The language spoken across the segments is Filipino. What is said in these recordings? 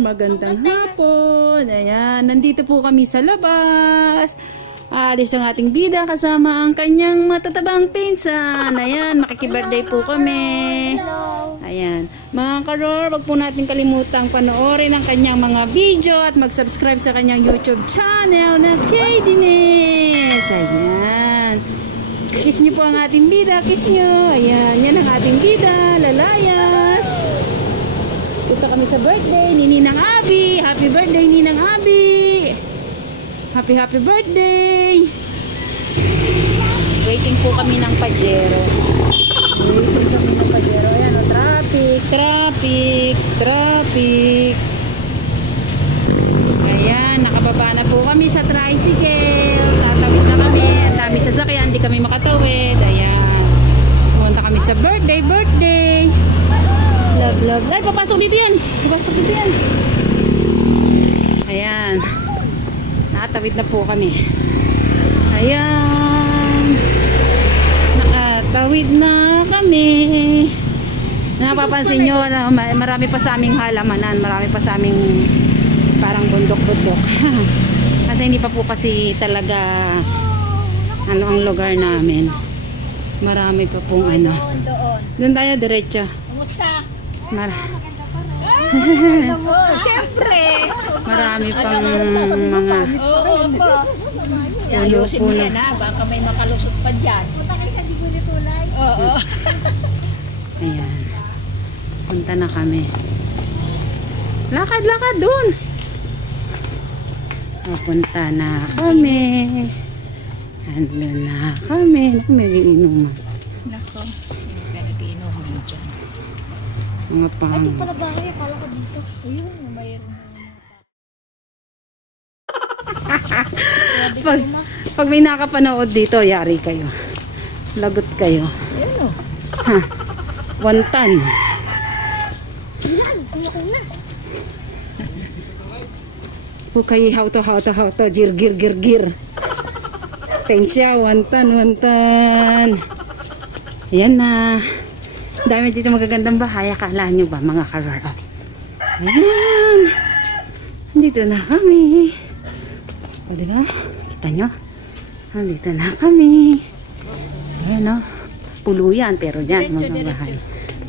magandang hapon. Ayan, nandito po kami sa labas. Aalis ang ating bida kasama ang kanyang matatabang pinsan. Ayan, makikibirthday po kami. Ayan, mga karor, wag po natin kalimutang panoorin ang kanyang mga video at mag-subscribe sa kanyang YouTube channel na Kaydines. Ayan, kiss niyo po ang ating bida, kiss niyo. Ayan, yan ang ating bida, lalayas. Punta kami sa birthday ni Ninang Abi. Happy birthday, Ninang Abi. Happy birthday. Waiting po kami ng Pajero. Waiting kami ng Pajero. Ayan o, traffic. Ayan, nakababa na po kami sa tricycle. Tatawid na kami. Ang dami sasakyan, hindi kami makatawid. Ayan, pumunta kami sa birthday. Love. Ay, papasok dito yan. Ayan, nakatawid na po kami. Ayan, nakatawid na kami. Napapansin nyo, marami pa sa aming halamanan. Marami pa sa aming parang bundok-bundok. Kasi hindi pa po kasi talaga ang lugar namin. Marami pa pong Doon tayo diretso. Kumusta? Siyempre. Marami pang mga ayusin mo yan ha, baka may makalusot pa dyan. Punta kayo sa Diguli Tulay. Oo. Ayan, punta na kami. Lakad dun. Punta na kami. Andun na kami. May inuman. Nako, nag-iinuman dyan. Mga pang... Ito pala bahay, pala ko dito. Ayun, mayroon na. Pag may nakapanood dito, yari kayo. Lagot kayo. Ayun o. Ha, wantan. Ilan, kuna. Hukay hauto, gir. Tensya, wantan. Ayan na. Dami dito magagandang bahay. Akala nyo ba mga karor? Ayan. Dito na kami. O diba? Kita nyo? Dito na kami. Ayan o. Puluyan. Pero dyan mga bahay.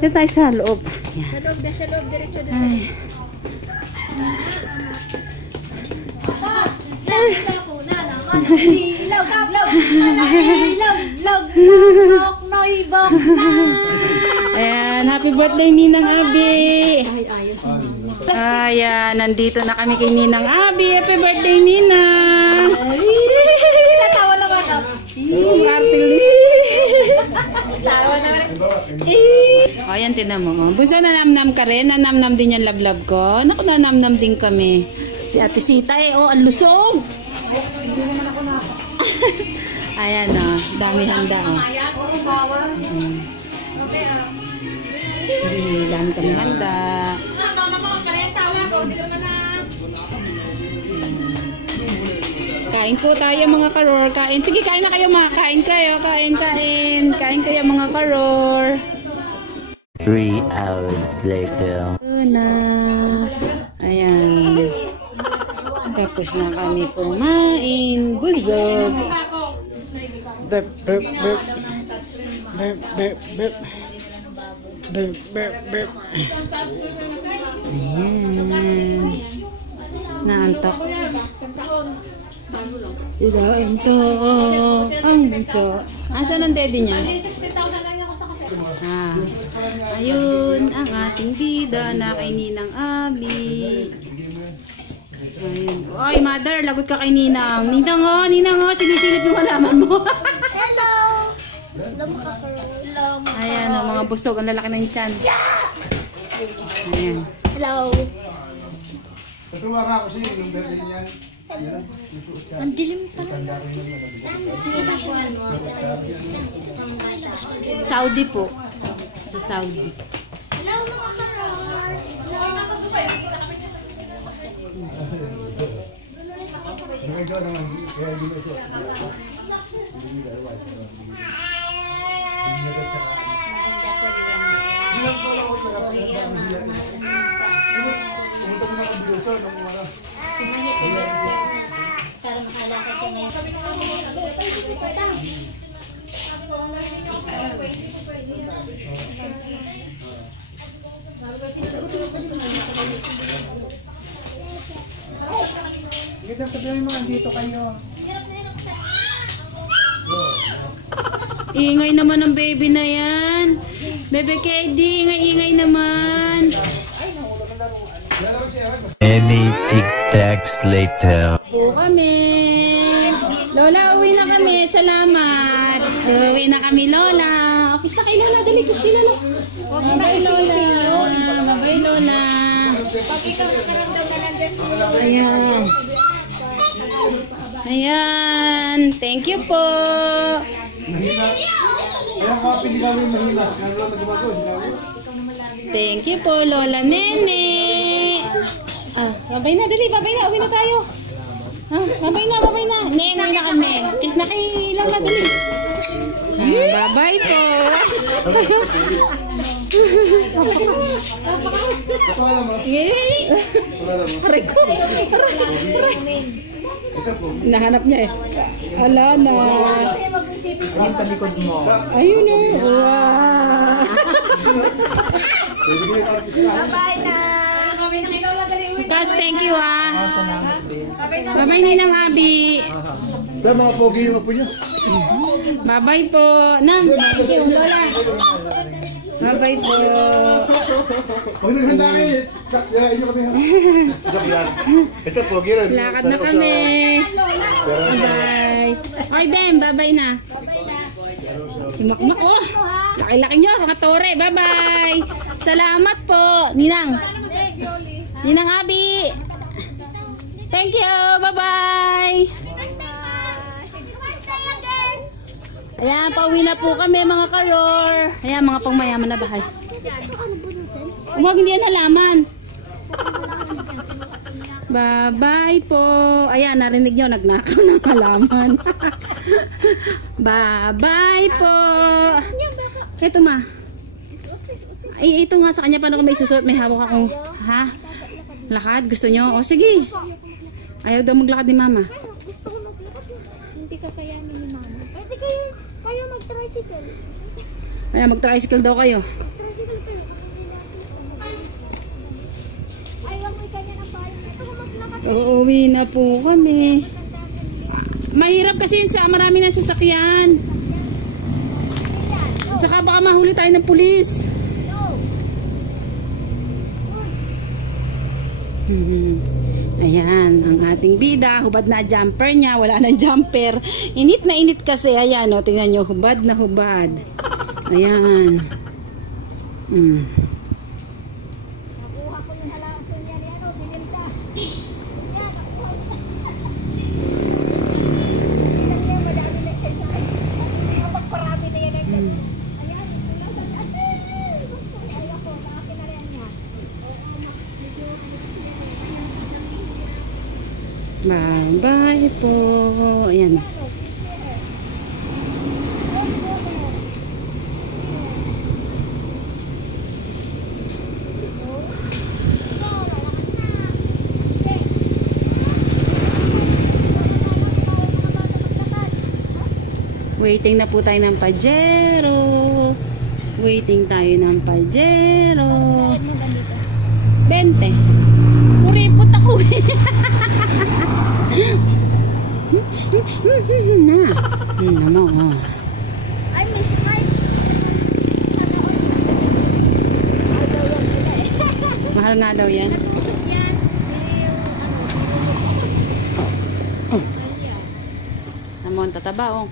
Dito tayo sa loob. Ayan. Sa loob, diretso. Ay. Ayan, happy birthday Ninang Abi. Ayan, nandito na kami kay Ninang Abi. Happy birthday Ninang. Tawa na ba ito? Ayan, tinan mo. Bunso, nanamnam ka rin? Nanamnam din yung lablab ko? Naku, nanamnam din kami. Si Ate Sita ang lusog. Ayan dami handa dami kami handa. Kain po tayo mga karor. Kain. Sige, kain na kayo mga. Kain kayo mga karor. 3 hours later. Ayan. Tapos na kami kumain. Busog. Burp. Ayan. Naantok. Ang bunso. Asan ang daddy niya? Ayun ang ating bida na kay Ninang Abi. Ayun. Oy, mother, lagot ka kay Ninang. Ninang sinisilip yung halaman mo. Hello. Ayan, mga busog. Ang lalaki ng tiyan. Ayan. Hello. Ang dilim pala. Saudi po. Sa Saudi. Hello mga karor. Para makalakad ko ngayon. Ganda sabihin mo, andito kayo. Ingay naman ang baby na yan. Bebe Kedi, ingay-ingay naman. Many tic-tacs later. Po kami. Lola, uwi na kami. Salamat. Uwi na kami, Lola. Kiss na kay Lola. Dali, kiss kay Lola. Bye, Lola. Bye, Lola. Pag ikaw nakaramdam na nandiyan siya. Ayan. Ayan. Thank you po. Ayan ka, pili kami mahina. Kaya wala nagbago. Thank you po, Lola Nene. Babay na, dali. Babay na. Uwi na tayo. Babay na, babay na. Nene, uwi na kami. Kiss na kay Lola, dali. Babay po. Ito alam mo. Yay! Ito alam mo. Aray ko. Ito po. Nahanap niya eh. Ala na. Ayun sa likod mo. Ayun na. Wow. Bye na. Kami na kay Lola, dali uwi. Guys, thank you ah. Salamat din. Bye-bye Ninang Abi. Ito mga pogi yung apo niya. Bye-bye po. Nan, thank you Lola. Bye-bye po. Huwag naghanda kayo. Kaya inyo kami ha. Joke lang. Ito pogi rin. Lakad na kami. Bye. Oy, Bem, bye-bye na. Si Makmak, oh. Laki-laki nyo, mga tore. Bye-bye. Salamat po, Ninang. Ninang Abi. Thank you. Bye-bye. Ayan, pauwi na po kami mga kalor. Ayan, mga pangmayaman na bahay. Huwag hindi yan halaman. Bye-bye po. Ayan, narinig nyo, nagnakaw ng halaman. Bye-bye po. Ito ma. Ay, ito nga sa kanya, paano ko may susuot? May hawak ako. Ha? Lakad? Gusto nyo? O sige. Ayaw daw maglakad ni mama. Gusto ko maglakad. Hindi ka kayanin ni mama. Pwede kayo mag-tricycle. Ayan, mag-tricycle daw kayo. Tricycle kayo. Ayaw mo kanya ng bayan. Ito ko maglakad. Uuwi na po kami. Mahirap kasi yun sa marami ng sasakyan. Saka baka mahuli tayo ng pulis. Ayan, ang ating bida. Hubad na jumper niya. Wala nang jumper. Init na init kasi. Ayan, o, tingnan nyo. Hubad na hubad. Ayan. Nakuha ko yung halaman niya ni ano. Binil ka. Yan, madami na siya dyan. Magparami na yan ang ganyan. Ayan, ayaw ko. Akin na rin niya. Bye-bye po. Ayan. Waiting na po tayo ng Pajero. Waiting tayo ng Pajero. 20. Kuripot ako eh. Na. Namo. Ay, may smile. Mahal nga daw yan. Namon tataba oh.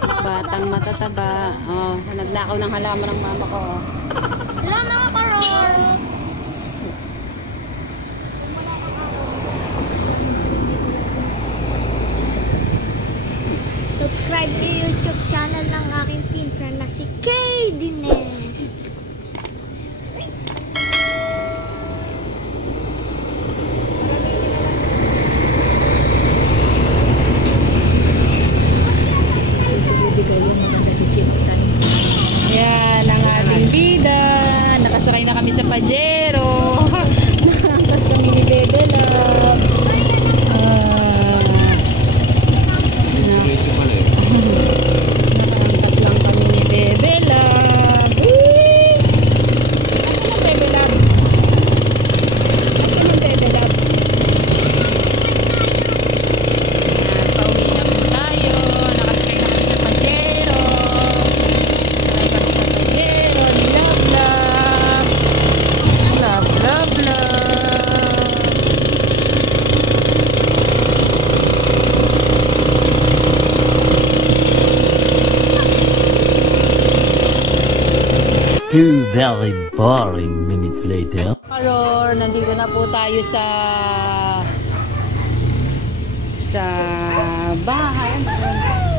Batang matataba. Oh, nagnakaw ng halaman ng mama ko. Oh. Hello mga karor! Subscribe to YouTube channel ng aking pinsan na si Kay Dines. Yan ang ating bida. Nakasakay na kami sa Pajero. Nakangkas kami 2 very boring minutes later. Kalor, nandito na po tayo sa bahay.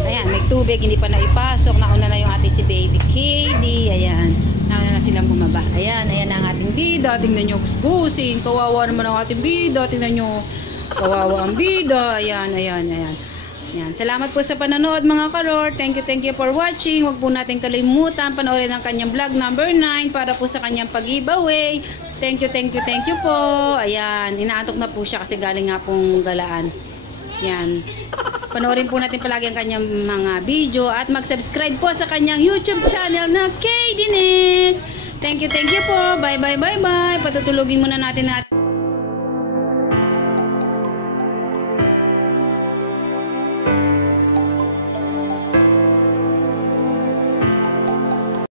Ayan, may tubig, hindi pa naipasok. Nauna na yung ating si Baby Katie. Ayan, nauna na silang bumaba. Ayan, ayan ang ating bida. Tingnan nyo, gusgusin. Kawawa naman ang ating bida. Tingnan nyo, kawawa ang bida. Ayan, ayan, ayan. Yan. Salamat po sa panonood mga kalor. Thank you for watching. Huwag po natin kalimutan panoorin ang kanyang vlog number 9 para po sa kanyang pag-giveaway. Thank you po. Ayan, inaantok na po siya kasi galing nga pong galaan. Yan. Panoorin po natin palagi ang kanyang mga video at mag-subscribe po sa kanyang YouTube channel na Kay Dines. Thank you po. Bye. Patutulugin muna natin